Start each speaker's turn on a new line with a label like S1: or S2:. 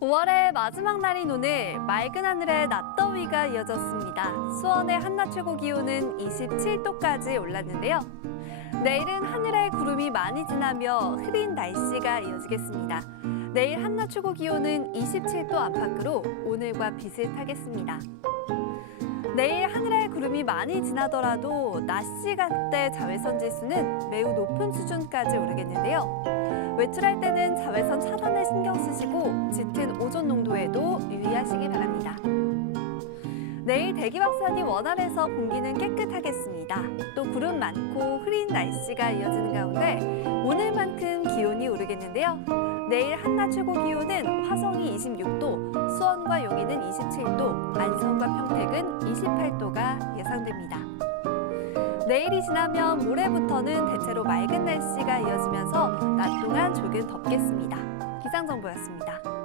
S1: 5월의 마지막 날인 오늘 맑은 하늘에 낮더위가 이어졌습니다. 수원의 한낮 최고 기온은 27도까지 올랐는데요. 내일은 하늘에 구름이 많이 지나며 흐린 날씨가 이어지겠습니다. 내일 한낮 최고 기온은 27도 안팎으로 오늘과 비슷하겠습니다. 내일 하늘에 구름이 많이 지나더라도 낮 시간 대 자외선 지수는 매우 높은 수준까지 오르겠는데요. 외출할 때는 자외선 차단에 신경 쓰시고 짙은 오존 농도에도 유의하시기 바랍니다. 내일 대기 확산이 원활해서 공기는 깨끗하겠습니다. 또 구름 많고 흐린 날씨가 이어지는 가운데 오늘만큼 기온이 오르겠는데요. 내일 한낮 최고 기온은 화성이 26도, 수원과 용인은 27도, 안성과 평택은 28도가 예상됩니다. 내일이 지나면 모레부터는 대체로 맑은 날씨가 조금 덥겠습니다. 기상정보였습니다.